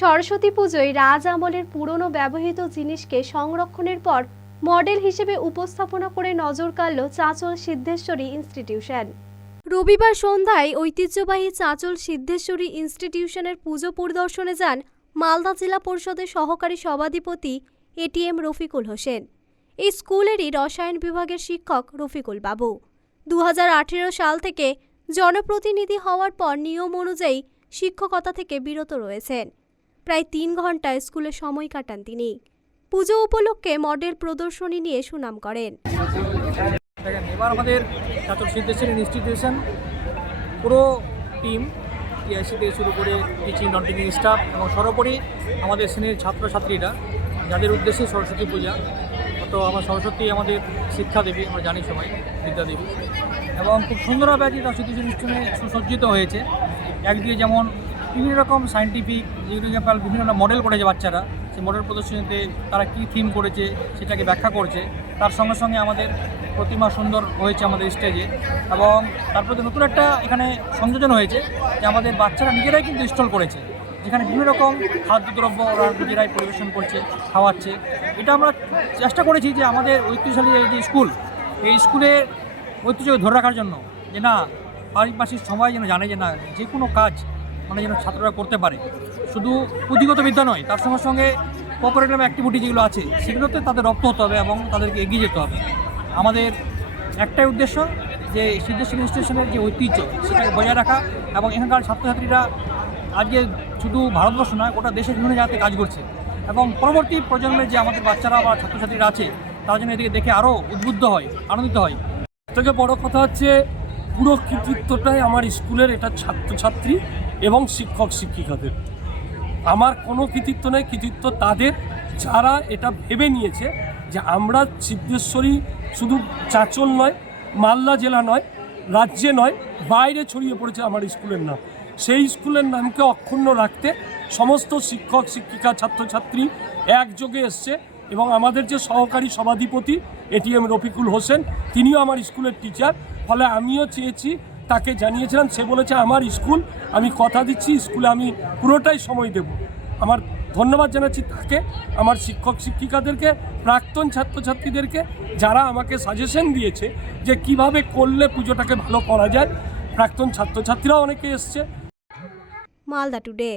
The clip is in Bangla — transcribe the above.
সরস্বতী পুজোয় রাজ আমলের পুরনো ব্যবহৃত জিনিসকে সংরক্ষণের পর মডেল হিসেবে উপস্থাপনা করে নজর কাড়ল চাঁচল সিদ্ধেশ্বরী ইনস্টিটিউশন। রবিবার সন্ধ্যায় ঐতিহ্যবাহী চাঁচল সিদ্ধেশ্বরী ইনস্টিটিউশনের পুজো পরিদর্শনে যান মালদা জেলা পরিষদের সহকারী সভাধিপতি এটিএম রফিকুল হোসেন। এই স্কুলেরই রসায়ন বিভাগের শিক্ষক রফিকুল বাবু। দু হাজার আঠেরো সাল থেকে জনপ্রতিনিধি হওয়ার পর নিয়ম অনুযায়ী শিক্ষকতা থেকে বিরত রয়েছেন। প্রায় তিন ঘণ্টা স্কুলে সময় কাটান তিনি। পুজো উপলক্ষে মডেল প্রদর্শনী নিয়ে সুনাম করেন। এবার আমাদের ছাত্র সিদ্ধেশ্বরী ইনস্টিটিউশন পুরো টিম, টিআইসি থেকে শুরু করে টিচিং নন স্টাফ এবং সর্বোপরি আমাদের শ্রেণির ছাত্রছাত্রীরা, যাদের উদ্দেশ্যে সরস্বতী পূজা তো আমার সরস্বতী আমাদের শিক্ষা দেবী আমরা জানি সবাই বিদ্যা দেবী এবং খুব সুন্দরভাবে আজকে সরস্বতী অনুষ্ঠানে সুসজ্জিত হয়েছে। একদিকে যেমন বিভিন্ন রকম সায়েন্টিফিক যেগুলো এক্সাম্পল বিভিন্ন মডেল করেছে বাচ্চারা, সেই মডেল প্রদর্শনীতে তারা কী থিম করেছে, সেটাকে ব্যাখ্যা করছে। তার সঙ্গে সঙ্গে আমাদের প্রতিমা সুন্দর হয়েছে আমাদের স্টেজে এবং তারপরে নতুন একটা এখানে সংযোজন হয়েছে যে আমাদের বাচ্চারা নিজেরাই কিন্তু ইনস্টল করেছে। যেখানে বিভিন্ন রকম খাদ্যদ্রব্য ওরা নিজেরাই পরিবেশন করছে, খাওয়াচ্ছে। এটা আমরা চেষ্টা করেছি যে আমাদের ঐতিহ্যশালী যে স্কুল এই স্কুলে ঐতিহ্যকে ধরে রাখার জন্য যে না, পারিপার্শ্বিক সবাই যেন জানে যে না, যে কোনো কাজ মানে যেন ছাত্ররা করতে পারে। শুধু পুঁথিগত বিদ্যা নয়, তার সঙ্গে সঙ্গে কোঅপারেটিভ অ্যাক্টিভিটি যেগুলো আছে, সেগুলোতে তাদের রপ্ত হতে হবে এবং তাদেরকে এগিয়ে যেতে হবে। আমাদের একটাই উদ্দেশ্য যে সিদ্ধেশ্বর ইনস্টিটিউশনের যে ঐতিহ্য, সেটাকে বজায় রাখা এবং এখানকার ছাত্রছাত্রীরা আজকে শুধু ভারতবর্ষ নয়, গোটা দেশের বিভিন্ন জায়গাতে কাজ করছে। এবং পরবর্তী প্রজন্মের যে আমাদের বাচ্চারা বা ছাত্রছাত্রীরা আছে, তারা যেন এদিকে দেখে আরও উদ্বুদ্ধ হয়, আনন্দিত হয়। থেকে বড় কথা হচ্ছে, পুরো কৃতিত্বটাই আমার স্কুলের এটা ছাত্রছাত্রী এবং শিক্ষক শিক্ষিকাদের। আমার কোনো কৃতিত্ব নেই, কৃতিত্ব তাদের। যারা এটা ভেবে নিয়েছে যে আমরা সিদ্ধেশ্বরী শুধু চাঁচল নয়, মালদা জেলা নয়, রাজ্যে নয়, বাইরে ছড়িয়ে পড়েছে আমার স্কুলের নাম। সেই স্কুলের নামকে অক্ষুণ্ণ রাখতে সমস্ত শিক্ষক, শিক্ষিকা, ছাত্রছাত্রী একযোগে এসছে এবং আমাদের যে সহকারী সভাধিপতি এটিএম রফিকুল হোসেন, তিনিও আমার স্কুলের টিচার। ফলে আমিও চেয়েছি তাকে জানিয়েছিলাম, সে বলেছে, আমার স্কুল, আমি কথা দিচ্ছি, স্কুলে আমি পুরোটাই সময় দেব। আমার ধন্যবাদ জানাচ্ছি তাকে, আমার শিক্ষক শিক্ষিকাদেরকে, প্রাক্তন ছাত্রছাত্রীদেরকে, যারা আমাকে সাজেশন দিয়েছে যে কীভাবে করলে পুজোটাকে ভালো করা যায়। প্রাক্তন ছাত্রছাত্রীরাও অনেকে এসছে। মালদা টুডে।